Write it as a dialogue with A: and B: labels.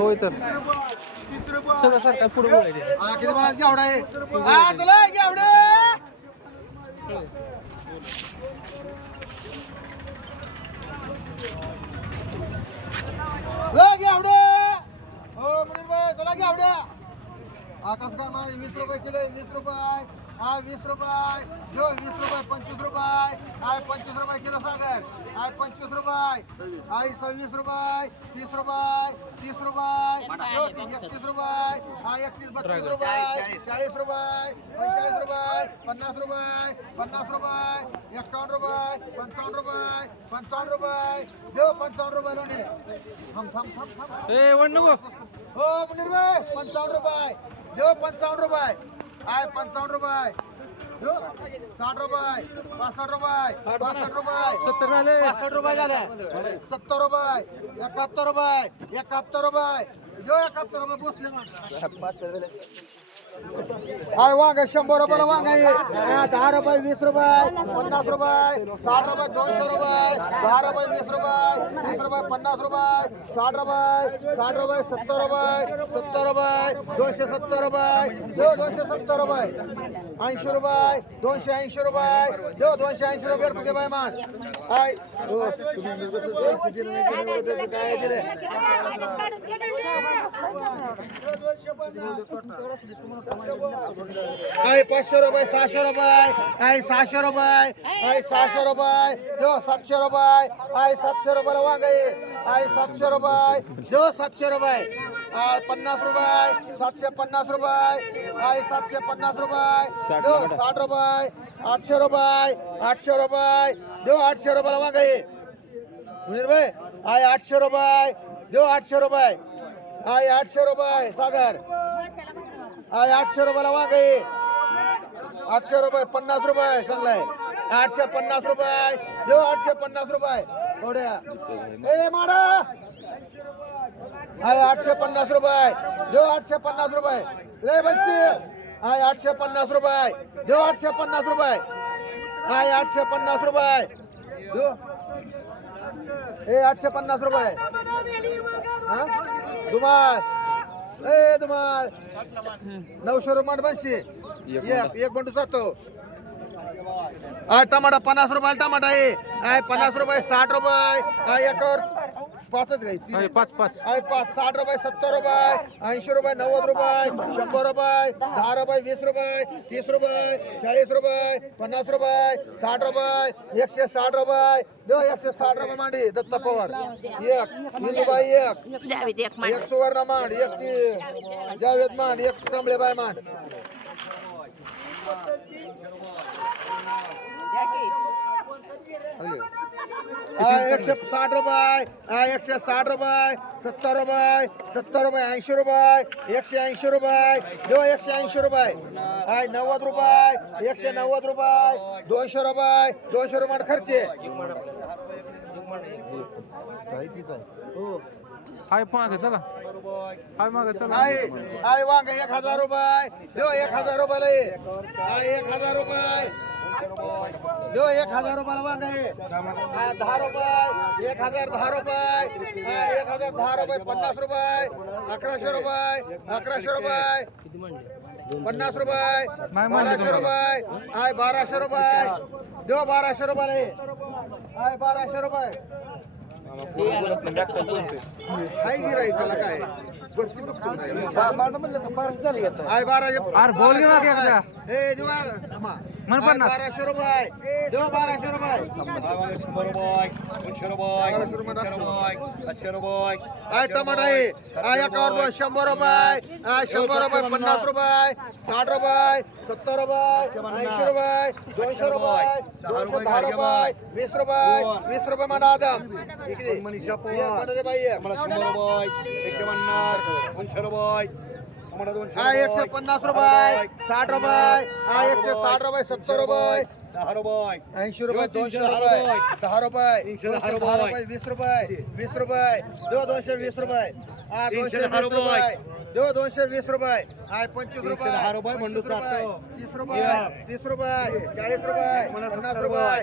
A: होय तर. सगळं सरकार पुढे बोलायचे
B: आवडा आहे हा चला की आवडे की आवडे हो मुनीर भाई चला की आवड्या हा कसं काय म्हणाय वीस रुपये किलो वीस रुपये हा वीस रुपये जो वीस रुपये पंचवीस रुपये हा पंचवीस रुपये किलो सागर हा पंचवीस रुपये हा सव्वीस रुपये तीस रुपये तीस रुपये जो तीस एकतीस रुपये हा एकतीस बत्तीस रुपये चाळीस रुपये पंचेचाळीस रुपये पन्नास रुपये पन्नास रुपये एकावन्न रुपये पंचावन्न रुपये पंचावन्न रुपये जो पंचावन्न रुपये लोणे थांब थांब थांब थांब हो मुनीर भाई पंचावन्न रुपये देऊ पंचावन्न रुपये. आहे पंचावन्न रुपये. देऊ साठ रुपये. पासष्ट रुपये. पासष्ट रुपये.
A: सत्तर झाले.
B: पासष्ट रुपये झाले. सत्तर रुपये. एकाहत्तर रुपये. एकाहत्तर रुपये. जो एकाहत्तर रुपये बसले हाय वांग शंभर रुपयाला वांग आहे. दहा रुपये वीस रुपये पन्नास रुपये साठ रुपये दोनशे रुपये दहा रुपये वीस रुपये तीस रुपये पन्नास रुपये साठ रुपये साठ रुपये सत्तर रुपये सत्तर रुपये दोनशे सत्तर रुपये देऊ दोनशे सत्तर रुपये ऐंशी रुपये दोनशे ऐंशी रुपये देऊ दोनशे ऐंशी रुपये रुपये बाय मान. हो, त्याचं काय दिले आहे पाचशे रुपये सहाशे रुपये आहे सहाशे रुपये आहे सहाशे रुपये जो सातशे रुपये आहे सातशे रुपयाला वांग आहे. सातशे रुपये जो सातशे रुपये आहे पन्नास रुपये सातशे पन्नास रुपये आहे सातशे पन्नास रुपये जो साठ रुपये आठशे रुपये आठशे रुपये जो आठशे रुपयाला वांग आहे. मुनीर भाई आहे आठशे रुपये जो आठशे रुपये आहे आठशे रुपये सागर. आठशे रुपयाला मागे आहे. आठशे रुपये पन्नास रुपये चांगलाय आठशे पन्नास रुपये देऊ आठशे पन्नास रुपये. थोड्या. ए माडा. आहे आठशे पन्नास रुपये. देऊ आठशे पन्नास रुपये. रे बसशी आहे आठशे पन्नास रुपये. देऊ आठशे पन्नास रुपये. आहे आठशे पन्नास रुपये. देऊ ए आठशे पन्नास रुपये. हा? दुमाल ए नऊशे रुपये बनशी. एक बंडू जातो टमाटा पन्नास रुपयाला टमाटा आहे. पन्नास रुपये साठ रुपये. आहे पाचच
A: आहे,
B: घ्यायची
A: पाच पाच.
B: आहे पाच. साठ रुपये सत्तर रुपये ऐंशी रुपये नव्वद रुपये शंभर रुपये दहा रुपये वीस रुपये तीस रुपये चाळीस रुपये पन्नास रुपये साठ रुपये एकशे साठ रुपये. देऊ एकशे साठ रुपये मांडी दत्त पवार एक हिंदूबाई एक
C: द्यावी एक
B: एक सुवर्ण मांड एक ती जावेद मांड एक कमळेबाई मांड. एकशे साठ रुपये. हा एकशे साठ रुपये. सत्तर रुपये. सत्तर रुपये ऐंशी रुपये. एकशे ऐंशी रुपये. देऊ एकशे ऐंशी रुपये. हाय नव्वद रुपये. एकशे नव्वद रुपये. दोनशे रुपये. दोनशे रुपये खर्चे
A: हाय माग चला. हाय माग चला.
B: आहे आहे वांग एक हजार रुपये. देऊ एक हजार रुपयाला ये. हा एक हजार रुपये. देऊ एक हजार रुपयाला वांग आहे दहा रुपये एक हजार दहा रुपये एक हजार दहा रुपये पन्नास रुपये अकराशे रुपये अकराशे रुपये पन्नास रुपये बाराशे रुपये आय बाराशे रुपये देव बाराशे रुपयाला आय बाराशे रुपये काय गिराई त्याला काय आय बाराशे
A: अरे बोल ना
B: ए
A: म्हण पन्नास.
B: बाराशे रुपये. देवा बाराशे रुपये. आहे टमाटा आहे आहे एकावर दोन शंभर रुपये. शंभर रुपये पन्नास रुपये. साठ रुपये सत्तर रुपये. ऐंशी रुपये दोनशे रुपये दोनशे दहा रुपये वीस रुपये वीस रुपये म्हणा आदम. इकडे. एक म्हणा रे बाई एक. हा एकशे पन्नास रुपये साठ रुपये हा एकशे साठ रुपये सत्तर रुपये. ऐंशी रुपये दोनशे रुपये. दहा रुपये. दहा रुपये. वीस रुपये. वीस रुपये. दो दोनशे वीस रुपये. हा दोनशे वीस रुपये. दो दोनशे वीस रुपये. हा पंचवीस रुपये. पंचवीस रुपये. तीस रुपये. तीस रुपये. चाळीस रुपये. पन्नास रुपये.